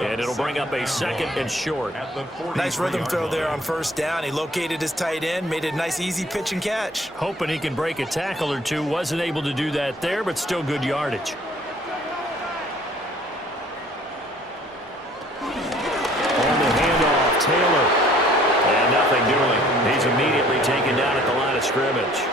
And it'll bring up a 2nd and short. Nice rhythm throw there on 1st down. He located his tight end, made a nice easy pitch and catch. Hoping he can break a tackle or two. Wasn't able to do that there, but still good yardage. On the handoff, Taylor. And nothing doing. He's immediately taken down at the line of scrimmage.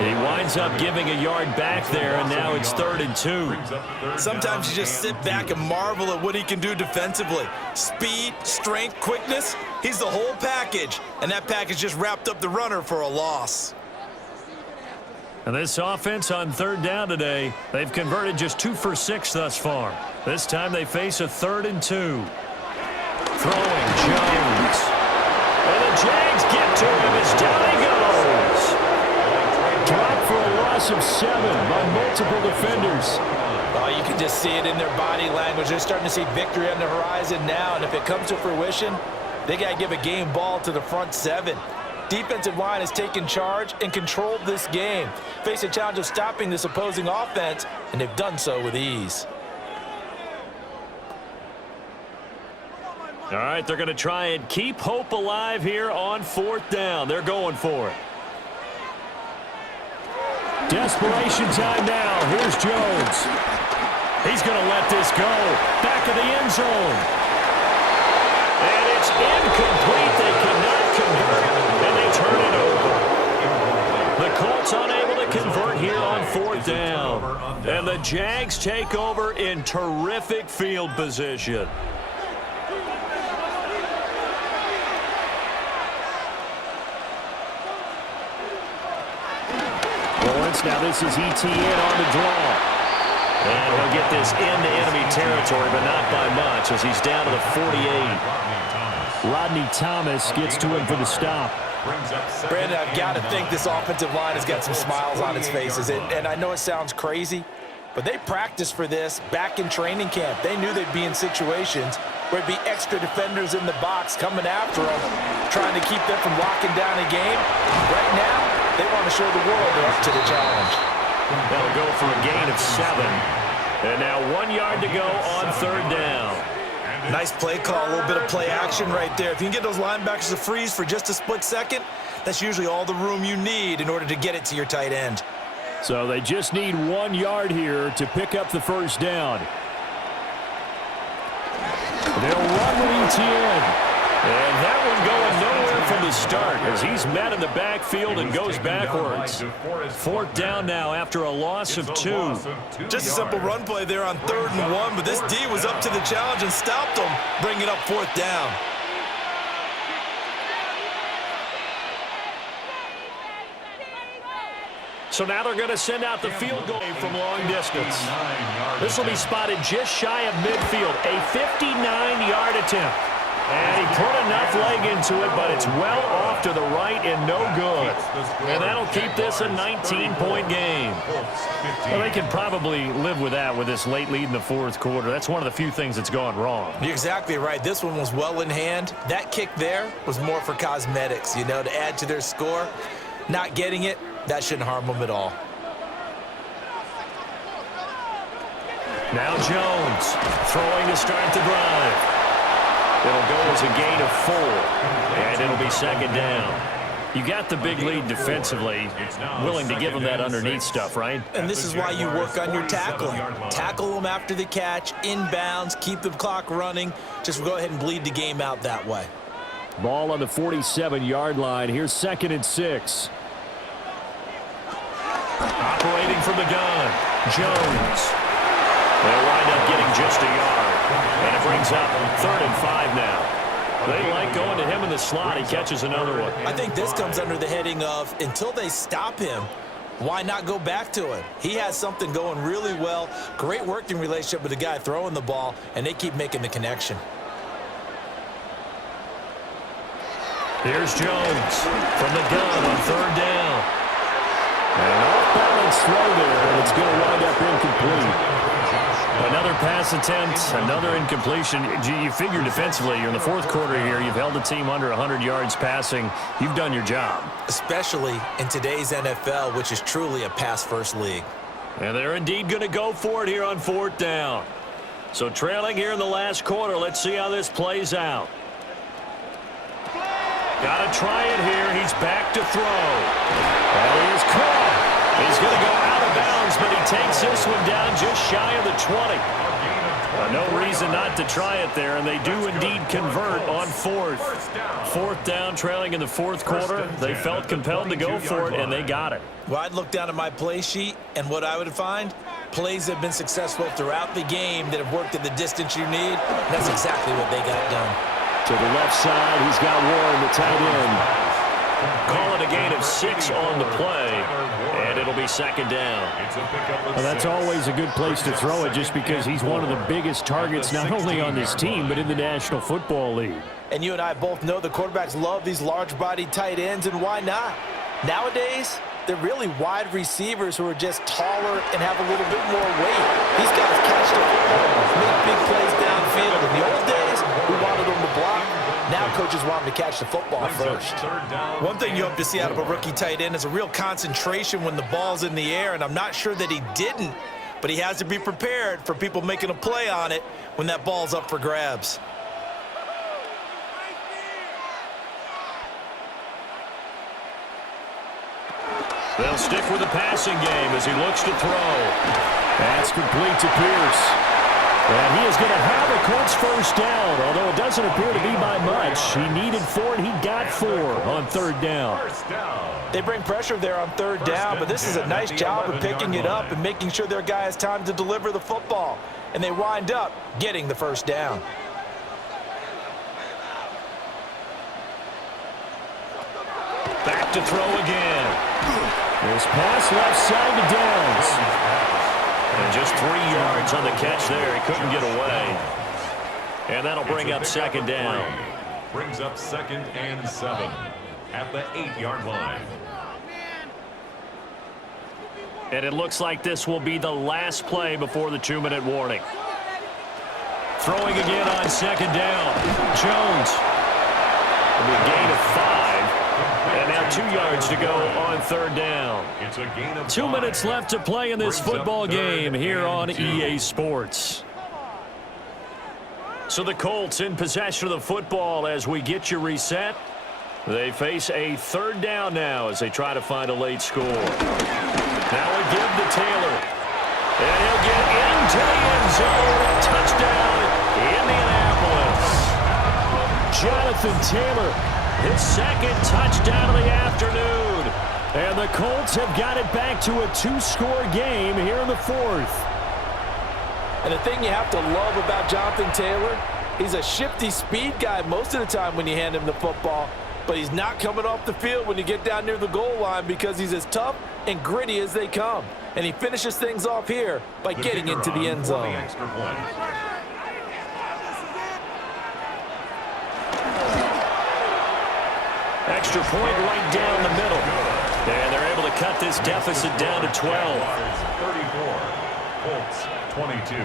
He winds up giving a yard back there, and now it's 3rd and 2. Sometimes you just sit back and marvel at what he can do defensively. Speed, strength, quickness, he's the whole package. And that package just wrapped up the runner for a loss. And this offense on 3rd down today, they've converted just 2 for 6 thus far. This time they face a 3rd and 2. Throwing, Jones. And the Jags get to him as down he goes. Dropped for a loss of 7 by multiple defenders. Oh, you can just see it in their body language. They're starting to see victory on the horizon now, and if it comes to fruition, they got to give a game ball to the front 7. Defensive line has taken charge and controlled this game. Face a challenge of stopping this opposing offense, and they've done so with ease. All right, they're going to try and keep hope alive here on 4th down. They're going for it. Desperation time now. Here's Jones. He's going to let this go. Back of the end zone. And it's incomplete. They cannot convert, and they turn it over. The Colts unable to convert here on 4th down. And the Jags take over in terrific field position. Now this is ETN on the draw. And he'll to get this into enemy territory, but not by much as he's down to the 48. Rodney Thomas gets to him for the stop. Brandon, I've got to think this offensive line has got some smiles on its faces. And I know it sounds crazy, but they practiced for this back in training camp. They knew they'd be in situations where there'd be extra defenders in the box coming after them, trying to keep them from locking down a game. Right now, they want to show the world they're up to the challenge. That'll go for a gain of 7. And now 1 yard to go on third down. Nice play call, a little bit of play action right there. If you can get those linebackers to freeze for just a split second, that's usually all the room you need in order to get it to your tight end. So they just need 1 yard here to pick up the first down. They'll run with Etienne. And that one going nowhere from the start as he's met in the backfield and goes backwards. Fourth down now after a loss of 2. Just a simple run play there on 3rd and 1, but this D was up to the challenge and stopped them, bringing up 4th down. So now they're going to send out the field goal from long distance. This will be spotted just shy of midfield, a 59-yard attempt. And he put enough leg into it, but it's well off to the right and no good. And that'll keep this a 19-point game. Well, they can probably live with that with this late lead in the fourth quarter. That's one of the few things that's gone wrong. You're exactly right. This one was well in hand. That kick there was more for cosmetics, you know, to add to their score. Not getting it, that shouldn't harm them at all. Now Jones throwing to start the drive. It'll go as a gain of 4, and it'll be second down. You got the big lead defensively, willing to give them that underneath stuff, right? And this is why you work on your tackling. Tackle them after the catch, inbounds, keep the clock running. Just go ahead and bleed the game out that way. Ball on the 47-yard line. Here's 2nd and 6. Operating from the gun, Jones. They'll wind up getting just a yard. And it brings up 3rd and 5 now. They like going to him in the slot. He catches another one. I think this comes under the heading of until they stop him, why not go back to him? He has something going really well. Great working relationship with the guy throwing the ball, and they keep making the connection. Here's Jones from the gun on 3rd down. An off-balance throw there, and it's going to wind up incomplete. Another pass attempt, another incompletion. You figure defensively, you're in the fourth quarter here. You've held the team under 100 yards passing. You've done your job. Especially in today's NFL, which is truly a pass-first league. And they're indeed going to go for it here on 4th down. So trailing here in the last quarter. Let's see how this plays out. Got to try it here. He's back to throw. And he is caught. He's going to go out of bounds, but he takes this one down just shy of the 20. No reason not to try it there, and they do indeed convert on 4th. 4th down, trailing in the fourth quarter. They felt compelled to go for it, and they got it. Well, I'd look down at my play sheet, and what I would find, plays that have been successful throughout the game that have worked at the distance you need. That's exactly what they got done. To the left side, he's got Warren, the tight end. Call it a gain of 6 on the play, and it'll be second down. Well, that's always a good place to throw it just because he's one of the biggest targets not only on this team but in the National Football League. And you and I both know the quarterbacks love these large-bodied tight ends, and why not? Nowadays, they're really wide receivers who are just taller and have a little bit more weight. These guys catch the football, make big plays downfield. In the old days, we wanted them to block. Now coaches want them to catch the football first. One thing you hope to see out of a rookie tight end is a real concentration when the ball's in the air, and I'm not sure that he didn't, but he has to be prepared for people making a play on it when that ball's up for grabs. They'll stick with the passing game as he looks to throw. That's complete to Pierce. And he is going to have a Colts first down, although it doesn't appear to be by much. He needed 4, and he got 4 on 3rd down. They bring pressure there on 3rd down, but this is a nice job of picking it up and making sure their guy has time to deliver the football. And they wind up getting the first down. Back to throw again. This pass left side to Downs. And just 3 yards yards on the catch there. He couldn't get away. And that'll bring up second down. Brings up 2nd and 7 at the 8-yard line. And it looks like this will be the last play before the 2-minute warning. Throwing again on second down. Jones. It'll be a gain of 5. And now 2 yards to go on third down. It's a gain of 2 minutes left to play in this Brings up football game here on 2. EA Sports. So the Colts in possession of the football as we get you reset. They face a third down now as they try to find a late score. Now we give to Taylor. And he'll get into the end zone. Touchdown, Indianapolis. Jonathan Taylor, his second touchdown of the afternoon. And the Colts have got it back to a 2-score game here in the fourth. And the thing you have to love about Jonathan Taylor, he's a shifty speed guy most of the time when you hand him the football. But he's not coming off the field when you get down near the goal line because he's as tough and gritty as they come. And he finishes things off here by getting into the end zone. Extra point right down the middle. And they're able to cut this deficit down to 12. 34. Colts 22.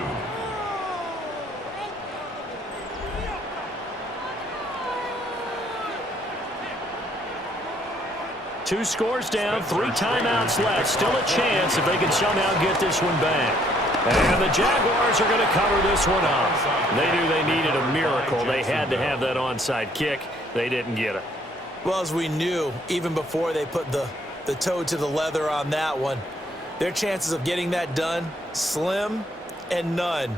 Two scores down, 3 timeouts left. Still a chance if they can somehow get this one back. And the Jaguars are going to cover this one up. They knew they needed a miracle. They had to have that onside kick. They didn't get it. Well, as we knew, even before they put the toe to the leather on that one, their chances of getting that done, slim and none.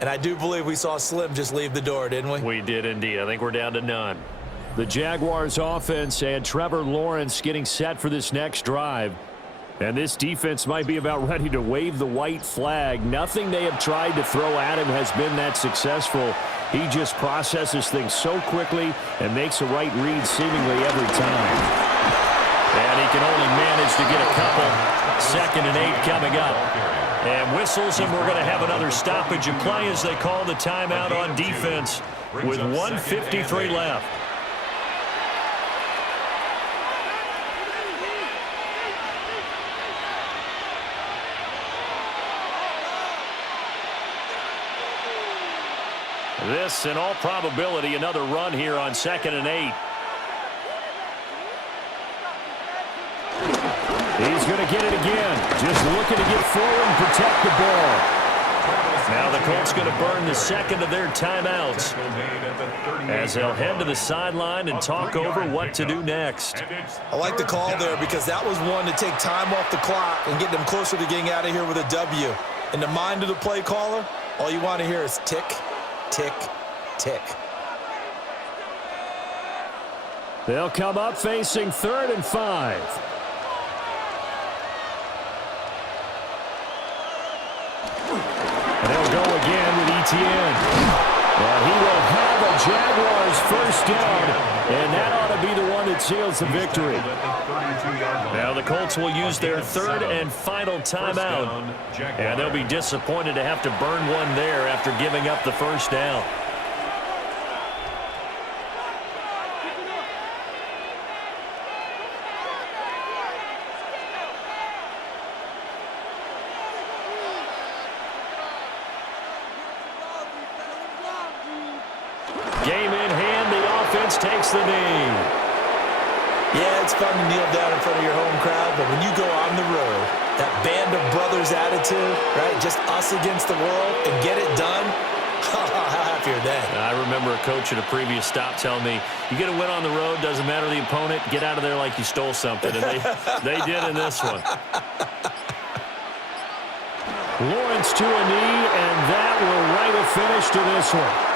And I do believe we saw Slim just leave the door, didn't we? We did indeed. I think we're down to none. The Jaguars offense and Trevor Lawrence getting set for this next drive. And this defense might be about ready to wave the white flag. Nothing they have tried to throw at him has been that successful. He just processes things so quickly and makes a right read seemingly every time. And he can only manage to get a couple. 2nd and 8 coming up. And whistles, and we're going to have another stoppage of play as they call the timeout on defense with 1:53 left. This, in all probability, another run here on 2nd and 8. He's going to get it again. Just looking to get forward and protect the ball. Now the Colts going to burn the second of their timeouts as they'll head to the sideline and talk over what to do next. I like the call there because that was one to take time off the clock and get them closer to getting out of here with a W. In the mind of the play caller, all you want to hear is tick, tick, tick. They'll come up facing 3rd and 5. And they'll go again with Etienne. And he will have a Jaguars first down. And that ought to be the one that seals the victory. Now the Colts will use their 3rd and final timeout. And they'll be disappointed to have to burn one there after giving up the first down. Game in hand, the offense takes the knee. Yeah, it's fun to kneel down in front of your home crowd, but when you go on the road, that band of brothers attitude, right, just us against the world, and get it done, how happy are they? I remember a coach at a previous stop telling me, you get a win on the road, doesn't matter the opponent, get out of there like you stole something. And they did in this one. Lawrence to a knee, and that will write a finish to this one.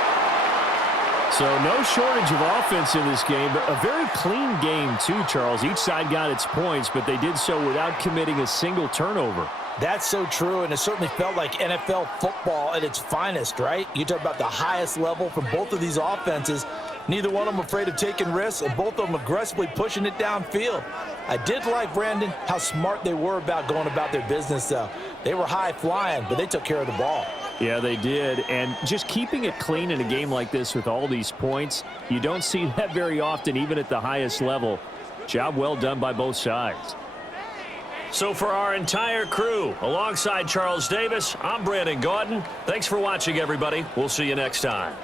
So no shortage of offense in this game, but a very clean game too, Charles. Each side got its points, but they did so without committing a single turnover. That's so true, and it certainly felt like NFL football at its finest, right? You talk about the highest level from both of these offenses. Neither one of them afraid of taking risks, and both of them aggressively pushing it downfield. I did like, Brandon, how smart they were about going about their business, though. They were high-flying, but they took care of the ball. Yeah, they did. And just keeping it clean in a game like this with all these points, you don't see that very often, even at the highest level. Job well done by both sides. So for our entire crew, alongside Charles Davis, I'm Brandon Gaudin. Thanks for watching, everybody. We'll see you next time.